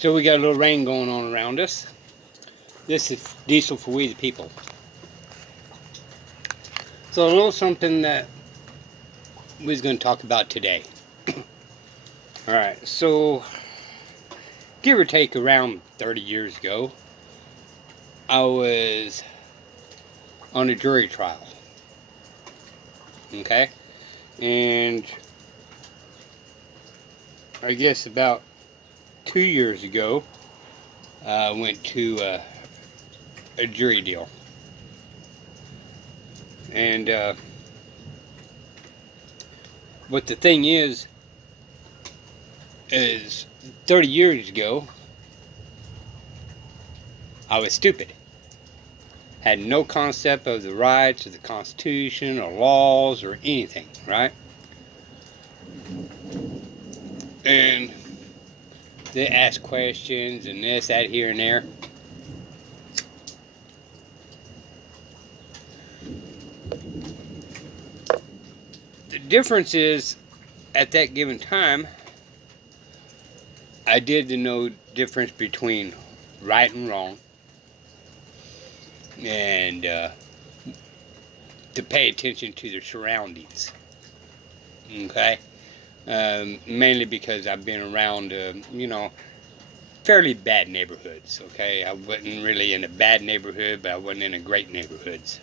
So we got a little rain going on around us. This is diesel for we the people. So a little something that we was going to talk about today. Alright, so give or take around 30 years ago, I was on a jury trial. Okay? And I guess about 2 years ago, I went to a jury deal. And what the thing is 30 years ago, I was stupid. Had no concept of the rights of the Constitution or laws or anything, right? And they ask questions and this, that, here, and there. The difference is, at that given time, I did know the difference between right and wrong, and to pay attention to their surroundings. Okay? Mainly because I've been around, fairly bad neighborhoods. Okay? I wasn't really in a bad neighborhood, but I wasn't in a great neighborhoods.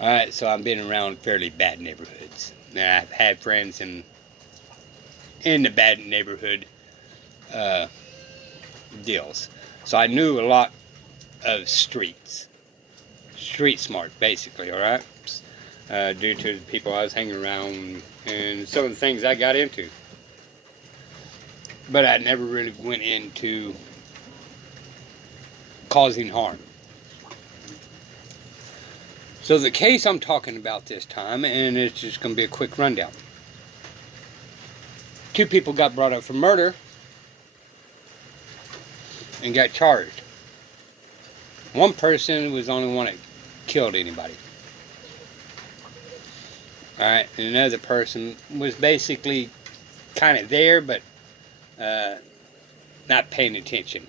Alright, so I've been around fairly bad neighborhoods. Now, I've had friends in the bad neighborhood deals. So I knew a lot of streets. Street smart, basically, alright? Due to the people I was hanging around and some of the things I got into. But I never really went into causing harm. So the case I'm talking about this time, and it's just going to be a quick rundown. 2 people got brought up for murder and got charged. One person was the only one that killed anybody. Alright, and another person was basically kind of there, but not paying attention.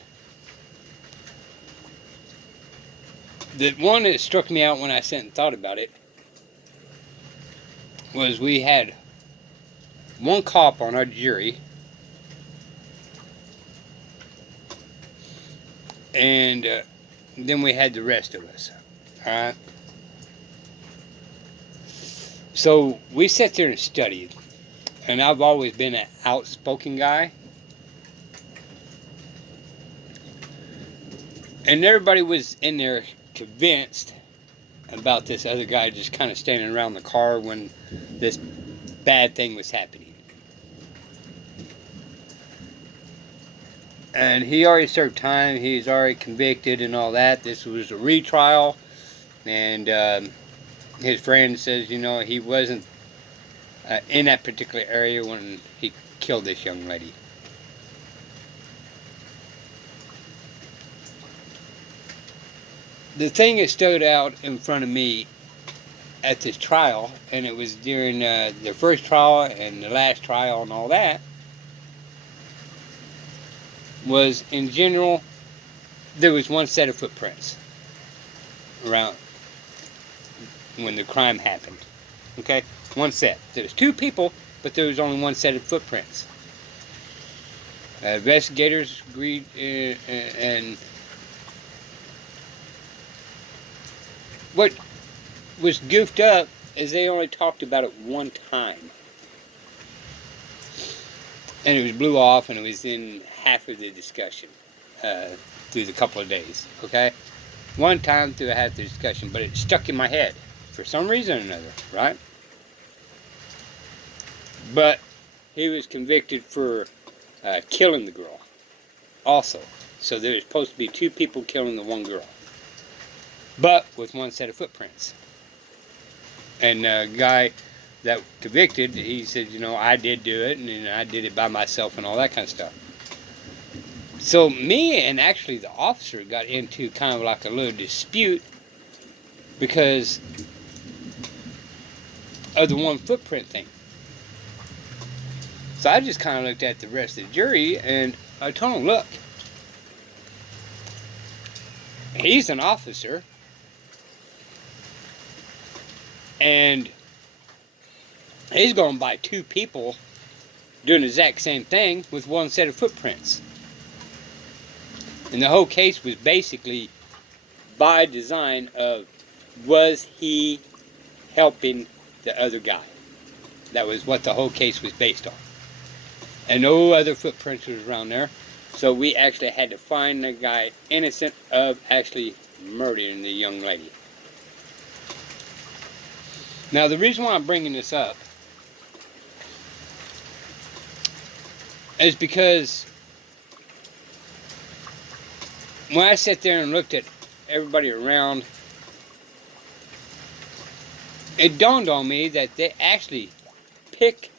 The one that struck me out when I sat and thought about it was we had one cop on our jury, and then we had the rest of us. Alright? So we sat there and studied, and I've always been an outspoken guy. And everybody was in there convinced about this other guy just kind of standing around the car when this bad thing was happening. And he already served time, he's already convicted and all that. This was a retrial, and his friend says, he wasn't in that particular area when he killed this young lady. The thing that stood out in front of me at this trial, and it was during the first trial and the last trial and all that, was in general, there was one set of footprints around when the crime happened. Okay? One set. There was 2 people, but there was only one set of footprints. Investigators agreed, and what was goofed up is they only talked about it one time. And it was blew off, and it was in half of the discussion through the couple of days. Okay? One time through half the discussion, but it stuck in my head for some reason or another, right? But he was convicted for killing the girl also. So there was supposed to be 2 people killing the one girl, but with one set of footprints. And the guy that convicted, he said, I did do it, and I did it by myself and all that kind of stuff. So me and actually the officer got into kind of like a little dispute because of the one footprint thing. So I just kind of looked at the rest of the jury, and I told them, look, he's an officer, and he's going by two people doing the exact same thing with one set of footprints. And the whole case was basically by design of, was he helping the other guy? That was what the whole case was based on. And no other footprints was around there. So we actually had to find the guy innocent of actually murdering the young lady. Now the reason why I'm bringing this up is because when I sat there and looked at everybody around, it dawned on me that they actually pick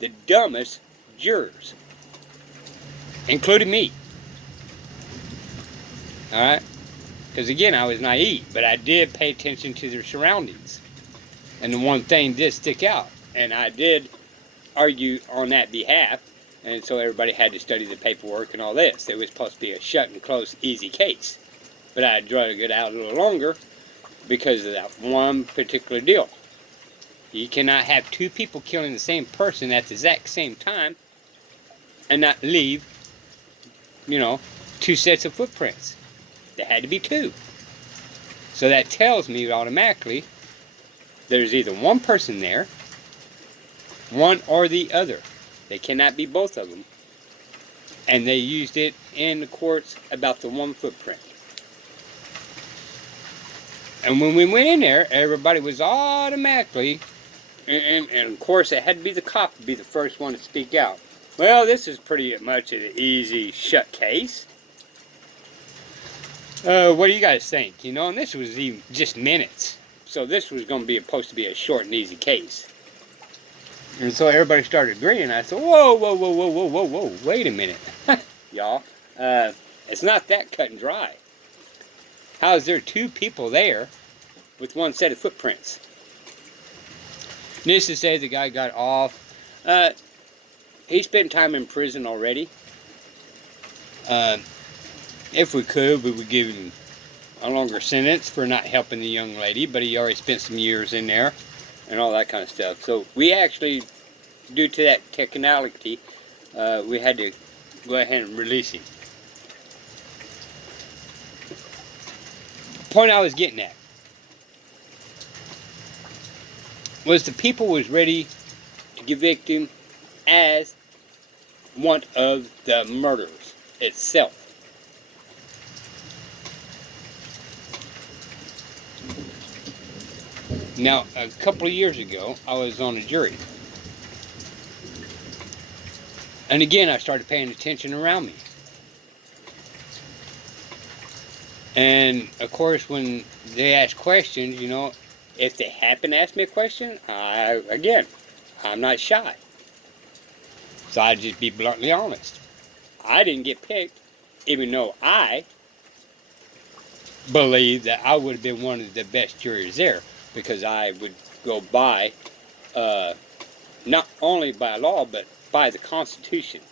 the dumbest jurors, including me. Alright? Because again, I was naive, but I did pay attention to their surroundings. And the one thing did stick out, and I did argue on that behalf, and so everybody had to study the paperwork and all this. It was supposed to be a shut and close, easy case. But I drug it out a little longer because of that one particular deal. You cannot have two people killing the same person at the exact same time and not leave, two sets of footprints. There had to be two. So that tells me automatically there's either one person there, one or the other. They cannot be both of them. And they used it in the courts about the one footprint. And when we went in there, everybody was automatically, and of course it had to be the cop to be the first one to speak out. Well, this is pretty much an easy shut case. What do you guys think? And this was even just minutes. So this was going to be supposed to be a short and easy case. And so everybody started agreeing. I said, whoa, wait a minute. Y'all, it's not that cut and dry. How is there two people there with one set of footprints? Needless to say, the guy got off. He spent time in prison already. If we could, we would give him a longer sentence for not helping the young lady, but he already spent some years in there and all that kind of stuff. So we actually, due to that technicality, we had to go ahead and release him. The point I was getting at was the people was ready to convict him as one of the murderers itself. Now, a couple of years ago, I was on a jury. And again, I started paying attention around me. And, of course, when they ask questions, if they happen to ask me a question, I'm not shy. So I'd just be bluntly honest. I didn't get picked, even though I believe that I would have been one of the best jurors there, because I would go by, not only by law, but by the Constitution,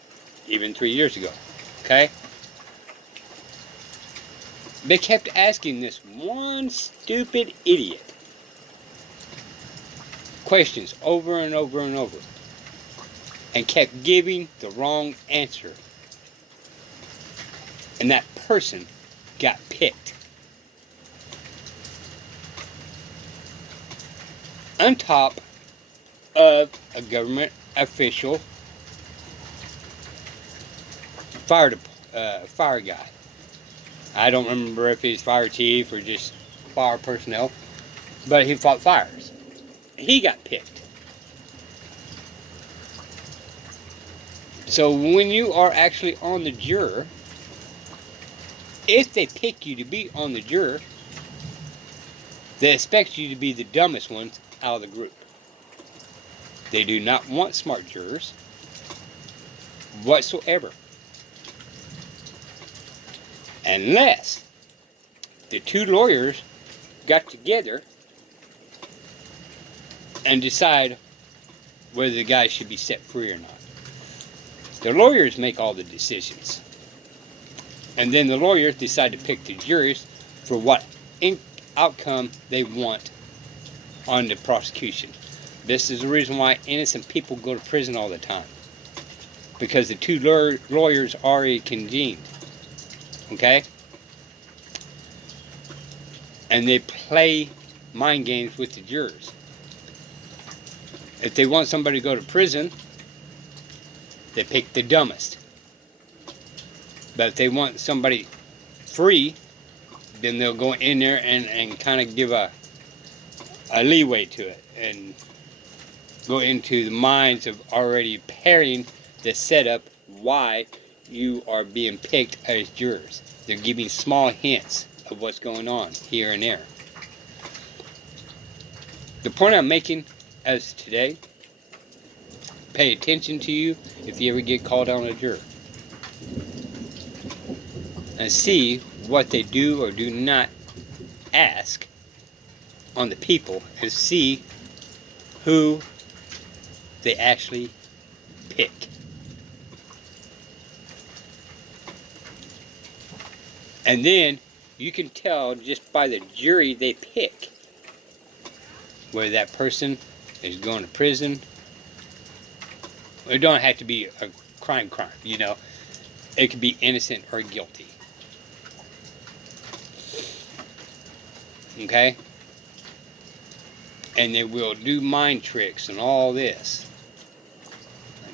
even 3 years ago, okay? They kept asking this one stupid idiot questions over and over and over, and kept giving the wrong answer. And that person got picked. On top of a government official, fire guy. I don't remember if he's fire chief or just fire personnel, but he fought fires. He got picked. So when you are actually on the juror, if they pick you to be on the juror, they expect you to be the dumbest one out of the group. They do not want smart jurors whatsoever. Unless the two lawyers got together and decide whether the guy should be set free or not. The lawyers make all the decisions. And then the lawyers decide to pick the juries for what outcome they want on the prosecution. This is the reason why innocent people go to prison all the time. Because the two lawyers already convened. Okay? And they play mind games with the jurors. If they want somebody to go to prison, they pick the dumbest. But if they want somebody free, then they'll go in there and kind of give a leeway to it and go into the minds of already preparing the setup why you are being picked as jurors. They're giving small hints of what's going on here and there. The point I'm making as today, pay attention to you if you ever get called on a juror. And see what they do or do not ask on the people, and see who they actually pick. And then you can tell just by the jury they pick whether that person is going to prison. It don't have to be a crime, you know. It could be innocent or guilty. Okay? And they will do mind tricks and all this.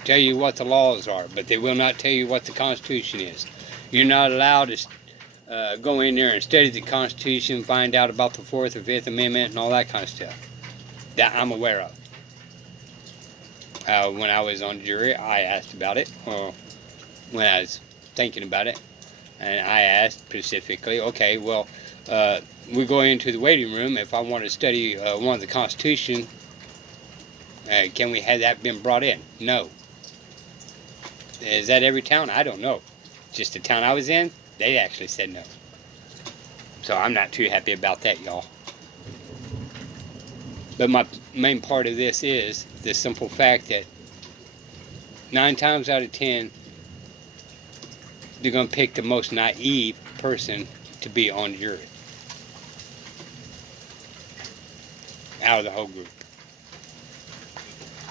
Tell you what the laws are, but they will not tell you what the Constitution is. You're not allowed to go in there and study the Constitution, find out about the 4th or 5th Amendment and all that kind of stuff. That I'm aware of. When I was on jury, I asked about it. Well, when I was thinking about it, and I asked specifically, okay, well, we go into the waiting room. If I want to study one of the Constitution, can we have that been brought in? No. Is that every town? I don't know. Just the town I was in, they actually said no. So I'm not too happy about that, y'all. But my main part of this is the simple fact that 9 times out of 10, they're going to pick the most naive person to be on jury out of the whole group.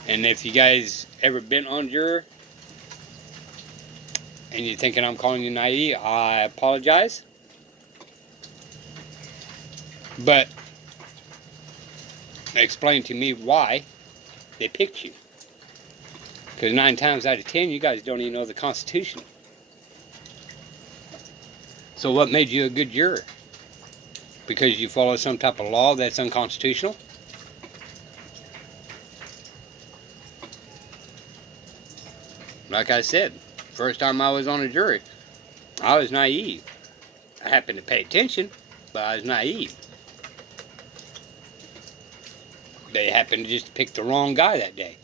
And if you guys ever been on jury and you're thinking I'm calling you naive, I apologize. But explain to me why they picked you. Because 9 times out of 10, you guys don't even know the Constitution. So what made you a good juror? Because you follow some type of law that's unconstitutional? Like I said, first time I was on a jury, I was naive. I happened to pay attention, but I was naive. They happened to just pick the wrong guy that day.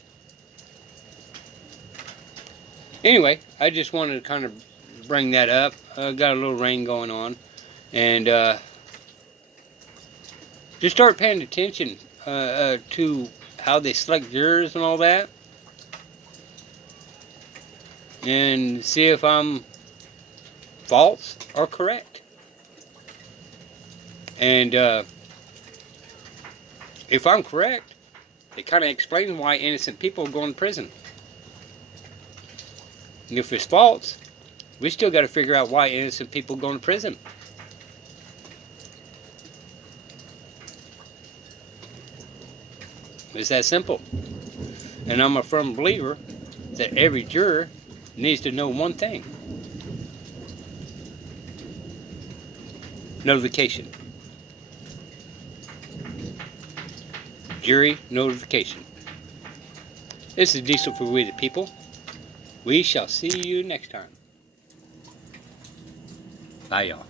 Anyway, I just wanted to kind of bring that up. Got a little rain going on. And just start paying attention to how they select jurors and all that. And see if I'm false or correct. And if I'm correct, it kind of explains why innocent people go in prison. And if it's false, we still got to figure out why innocent people go in prison. It's that simple. And I'm a firm believer that every juror needs to know one thing. Notification. Jury notification. This is Diesel for We the People. We shall see you next time. Bye, y'all.